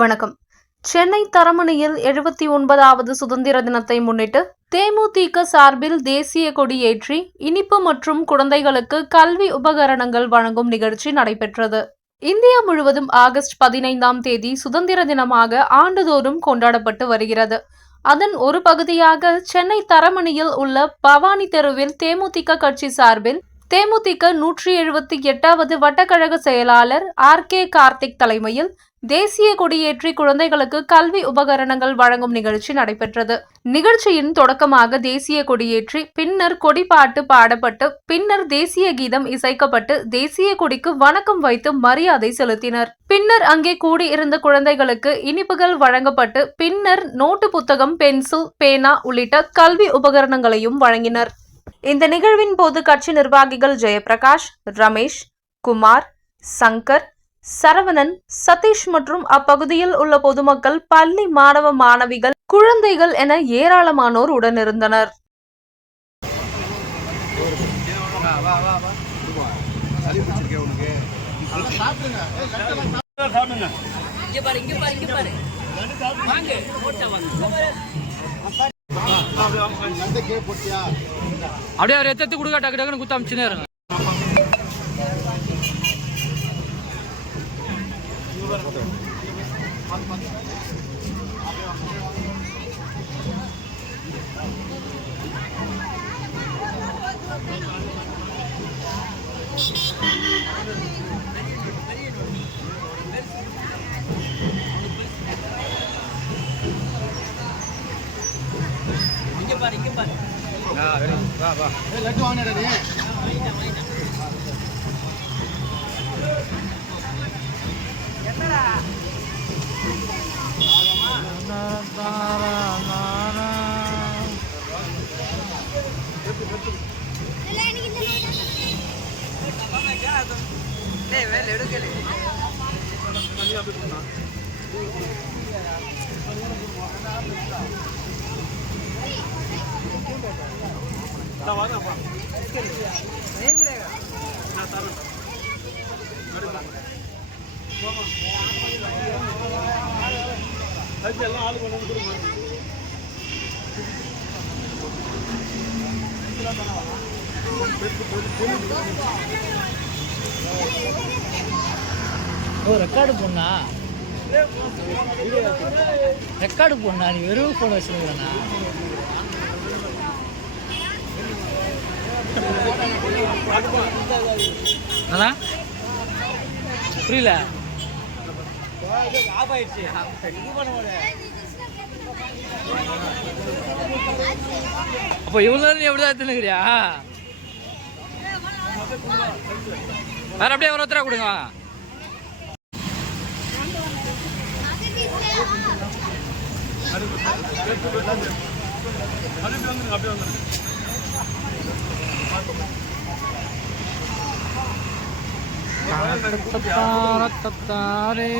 வணக்கம். சென்னை தரமணியில் எழுபத்தி ஒன்பதாவது சுதந்திர தினத்தை முன்னிட்டு தேமுதிக சார்பில் தேசிய கொடி ஏற்றி இனிப்பு மற்றும் குழந்தைகளுக்கு கல்வி உபகரணங்கள் வழங்கும் நிகழ்ச்சி நடைபெற்றது. இந்தியா முழுவதும் ஆகஸ்ட் பதினைந்தாம் தேதி சுதந்திர தினமாக ஆண்டுதோறும் கொண்டாடப்பட்டு வருகிறது. அதன் ஒரு பகுதியாக சென்னை தரமணியில் உள்ள பவானி தெருவில் தேமுதிக கட்சி சார்பில் தேமுதிக நூற்றி எழுபத்தி எட்டாவது வட்டக்கழக செயலாளர் ஆர் கே கார்த்திக் தலைமையில் தேசிய கொடியேற்றி குழந்தைகளுக்கு கல்வி உபகரணங்கள் வழங்கும் நிகழ்ச்சி நடைபெற்றது. நிகழ்ச்சியின் தொடக்கமாக தேசிய கொடியேற்றி பின்னர் கொடிப்பாட்டு பாடப்பட்டு பின்னர் தேசிய கீதம் இசைக்கப்பட்டு தேசிய கொடிக்கு வணக்கம் வைத்து மரியாதை செலுத்தினர். பின்னர் அங்கே கூடியிருந்த குழந்தைகளுக்கு இனிப்புகள் வழங்கப்பட்டு பின்னர் நோட்டு புத்தகம் பென்சில் பேனா உள்ளிட்ட கல்வி உபகரணங்களையும் வழங்கினர். இந்த நிகழ்வின் போது கட்சி நிர்வாகிகள் ஜெயபிரகாஷ் ரமேஷ் குமார் சங்கர் சரவணன் சதீஷ் மற்றும் அப்பகுதியில் உள்ள பொதுமக்கள் பள்ளி மாணவ மாணவிகள் குழந்தைகள் என ஏராளமானோர் உடனிருந்தனர். இங்க இருங்க இங்க பாரு இங்க பாரு. வாங்க ஓட்ட வாங்க அப்படியே அவர் எத்தத்து கொடுக்க டக்கு டக்குன்னு குத்த அமிச்சுனே இருங்க இங்க பாரு இங்க பாரு ஓ ரெக்கார்டு பொண்ணா? ரெக்கார்டு பொண்ணா? நீ வெறும் ஃபோன் வச்சுருக்கா அதான் புரியல. அப்போ இவ்வளோ நீ எப்படிதான் எடுத்துனுக்கிறியா வேற அப்படியே ஒரு ஒருத்தரா கொடுங்க வாங்க தத்தாரே